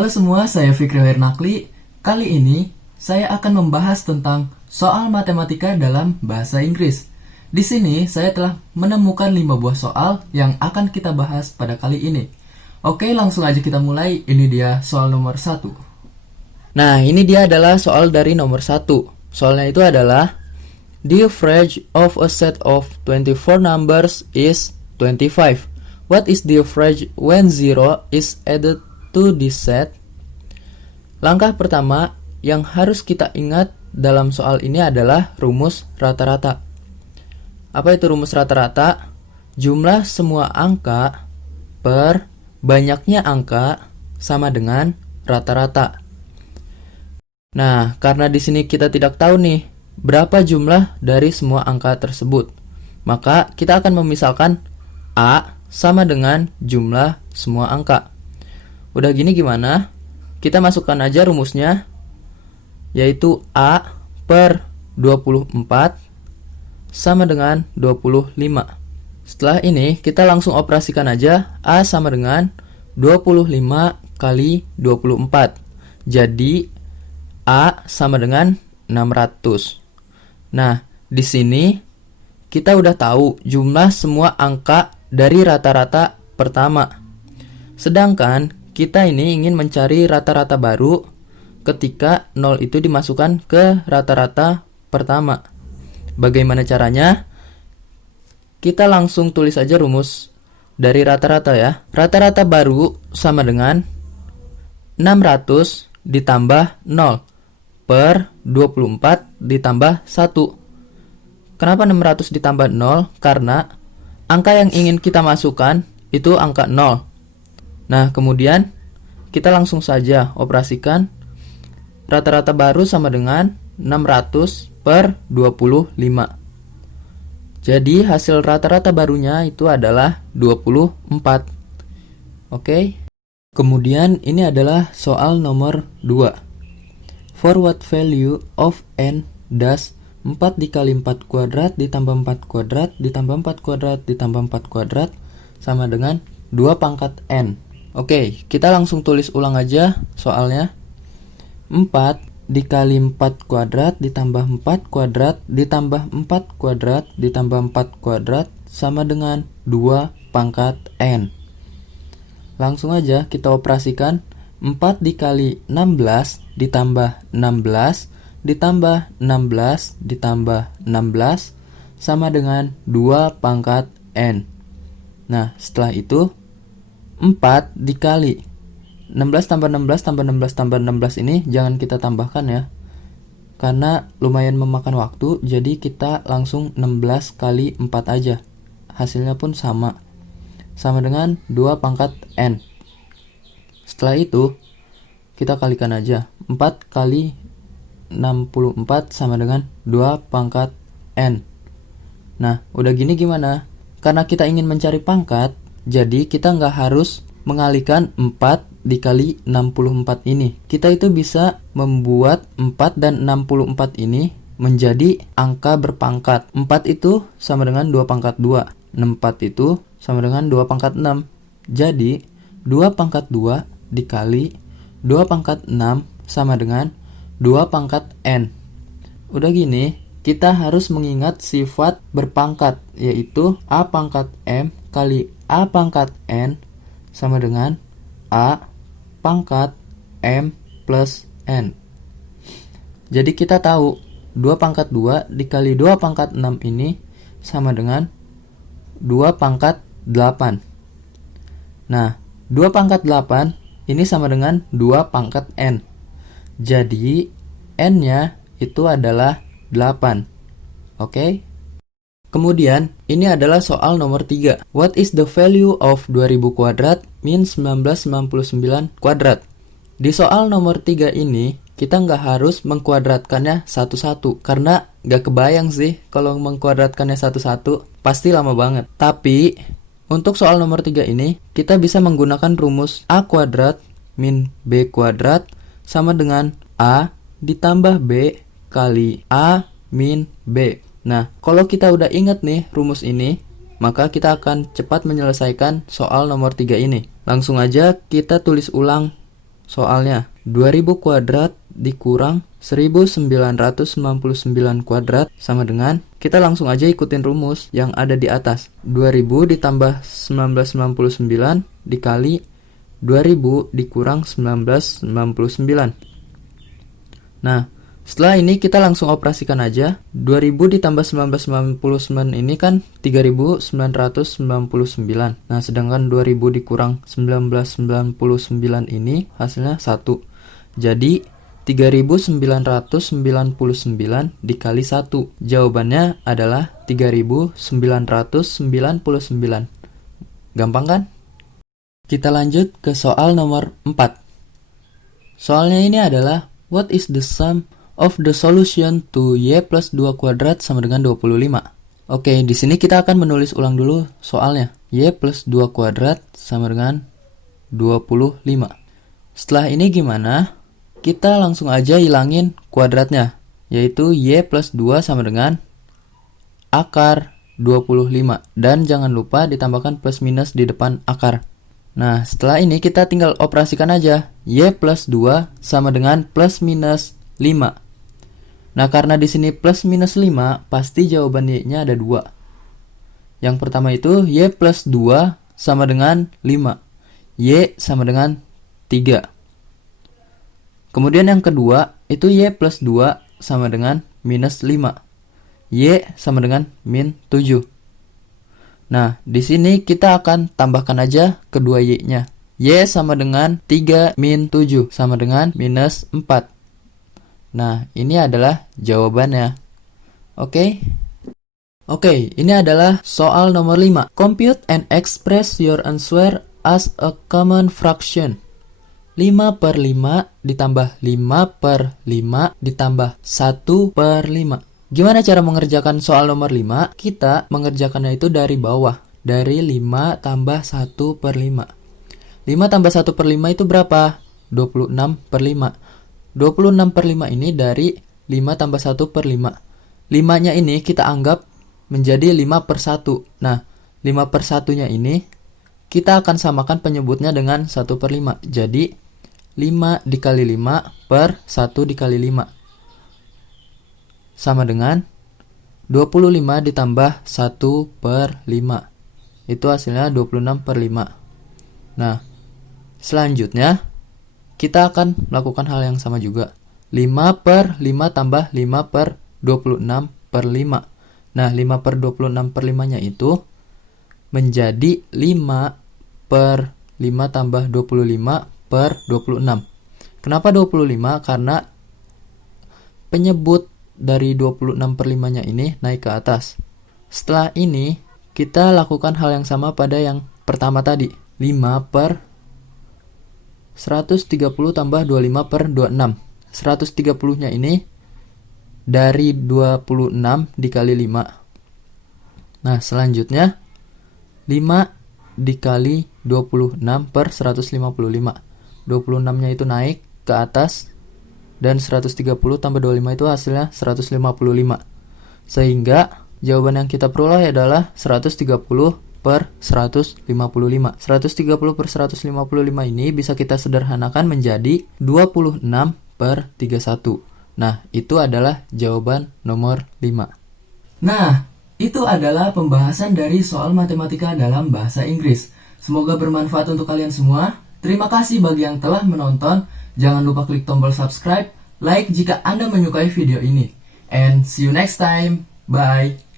Halo semua, saya Fikri Wirnakli. Kali ini saya akan membahas tentang soal matematika dalam bahasa Inggris. Di sini saya telah menemukan 5 buah soal yang akan kita bahas pada kali ini. Oke, langsung aja kita mulai. Ini dia soal nomor 1. Nah, ini dia adalah soal dari nomor 1. Soalnya itu adalah the average of a set of 24 numbers is 25. What is the average when 0 is added to this set? Langkah pertama yang harus kita ingat dalam soal ini adalah rumus rata-rata. Apa itu rumus rata-rata? Jumlah semua angka per banyaknya angka sama dengan rata-rata. Nah, karena di sini kita tidak tahu nih berapa jumlah dari semua angka tersebut, maka kita akan memisalkan A sama dengan jumlah semua angka. Udah gini gimana? Kita masukkan aja rumusnya, yaitu A per 24 sama dengan 25. Setelah ini kita langsung operasikan aja. A sama dengan 25 kali 24. Jadi A sama dengan 600. Nah, di sini kita udah tahu jumlah semua angka dari rata-rata pertama. Sedangkan kita ini ingin mencari rata-rata baru ketika 0 itu dimasukkan ke rata-rata pertama. Bagaimana caranya? Kita langsung tulis aja rumus dari rata-rata ya. Rata-rata baru sama dengan 600 ditambah 0 per 24 ditambah 1. Kenapa 600 ditambah 0? Karena angka yang ingin kita masukkan itu angka 0. Nah, kemudian kita langsung saja operasikan. Rata-rata baru sama dengan 600 per 25. Jadi hasil rata-rata barunya itu adalah 24. Oke. Kemudian ini adalah soal nomor 2. For what value of n does 4 dikali 4 kuadrat ditambah 4 kuadrat ditambah 4 kuadrat ditambah 4 kuadrat sama dengan 2 pangkat n. Oke, kita langsung tulis ulang aja soalnya. 4 dikali 4 kuadrat ditambah 4 kuadrat ditambah 4 kuadrat ditambah 4 kuadrat sama dengan 2 pangkat n. Langsung aja kita operasikan. 4 dikali 16 ditambah 16 ditambah 16 ditambah 16 sama dengan 2 pangkat n. Nah, setelah itu 4 dikali 16 tambah 16 tambah 16 tambah 16 ini jangan kita tambahkan ya, karena lumayan memakan waktu. Jadi kita langsung 16 kali 4 aja. Hasilnya pun sama dengan 2 pangkat n. Setelah itu kita kalikan aja. 4 kali 64 sama dengan 2 pangkat n. Nah, udah gini gimana? Karena kita ingin mencari pangkat, jadi kita nggak harus mengalihkan 4 dikali 64 ini. Kita itu bisa membuat 4 dan 64 ini menjadi angka berpangkat. 4 itu sama dengan 2 pangkat 2. 4 itu sama dengan 2 pangkat 6. Jadi 2 pangkat 2 dikali 2 pangkat 6 sama dengan 2 pangkat n. Udah gini, kita harus mengingat sifat berpangkat, yaitu A pangkat m kali A pangkat n sama dengan A pangkat m plus n. Jadi kita tahu 2 pangkat 2 dikali 2 pangkat 6 ini sama dengan 2 pangkat 8. Nah, 2 pangkat 8 ini sama dengan 2 pangkat n. Jadi n-nya itu adalah 8. Oke? Kemudian, ini adalah soal nomor 3. What is the value of 2000 kuadrat min 1999 kuadrat? Di soal nomor 3 ini, kita nggak harus mengkuadratkannya satu-satu. Karena nggak kebayang sih kalau mengkuadratkannya satu-satu. Pasti lama banget. Tapi, untuk soal nomor 3 ini, kita bisa menggunakan rumus A kuadrat min B kuadrat sama dengan A ditambah B kali A min B. Nah, kalau kita udah ingat nih rumus ini, maka kita akan cepat menyelesaikan soal nomor 3 ini. Langsung aja kita tulis ulang soalnya. 2000 kuadrat dikurang 1999 kuadrat sama dengan, kita langsung aja ikutin rumus yang ada di atas. 2000 ditambah 1999 dikali 2000 dikurang 1999. Nah, setelah ini kita langsung operasikan aja. 2000 ditambah 1999 ini kan 3999. Nah, sedangkan 2000 dikurang 1999 ini hasilnya 1. Jadi 3999 dikali 1. Jawabannya adalah 3999. Gampang kan? Kita lanjut ke soal nomor 4. Soalnya ini adalah, what is the sum of the solution to y plus 2 kuadrat sama dengan 25? Oke, di sini kita akan menulis ulang dulu soalnya. Y plus 2 kuadrat sama dengan 25. Setelah ini gimana? Kita langsung aja hilangin kuadratnya, yaitu y plus 2 sama dengan akar 25. Dan jangan lupa ditambahkan plus minus di depan akar. Nah, setelah ini kita tinggal operasikan aja. Y plus 2 sama dengan plus minus 5. Nah, karena di sini plus minus 5, pasti jawaban y-nya ada 2. Yang pertama itu y plus 2 sama dengan 5. Y sama dengan 3. Kemudian yang kedua, itu y plus 2 sama dengan minus 5. Y sama dengan min 7. Nah, di sini kita akan tambahkan aja kedua y-nya. Y sama dengan 3 min 7 sama dengan minus 4. Nah, ini adalah jawabannya. Oke? Oke, ini adalah soal nomor 5. Compute and express your answer as a common fraction. 5 per 5 ditambah 5 per 5 ditambah 1 per 5. Gimana cara mengerjakan soal nomor 5? Kita mengerjakannya itu dari bawah. Dari 5 tambah 1 per 5. 5 tambah 1 per 5 itu berapa? 26 per 5. 26 per 5 ini dari 5 tambah 1 per 5. 5-nya ini kita anggap menjadi 5 per 1. Nah, 5 per 1-nya ini kita akan samakan penyebutnya dengan 1 per 5. Jadi, 5 dikali 5 per 1 dikali 5. Sama dengan 25 ditambah 1 per 5. Itu hasilnya 26 per 5. Nah, selanjutnya kita akan melakukan hal yang sama juga. 5 per 5 tambah 5 per 26 per 5. Nah, 5 per 26 per 5-nya itu menjadi 5 per 5 tambah 25 per 26. Kenapa 25? Karena penyebut dari 26 per 5-nya ini naik ke atas. Setelah ini, kita lakukan hal yang sama pada yang pertama tadi. 5 per 130 tambah 25 per 26. 130-nya ini dari 26 dikali 5. Nah, selanjutnya 5 dikali 26 per 155. 26-nya itu naik ke atas. Dan 130 tambah 25 itu hasilnya 155. Sehingga jawaban yang kita peroleh adalah 130 per 155. 130 per 155 ini bisa kita sederhanakan menjadi 26 per 31. Nah, itu adalah jawaban nomor 5. Nah, itu adalah pembahasan dari soal matematika dalam bahasa Inggris. Semoga bermanfaat untuk kalian semua. Terima kasih bagi yang telah menonton. Jangan lupa klik tombol subscribe, like jika Anda menyukai video ini. And see you next time. Bye.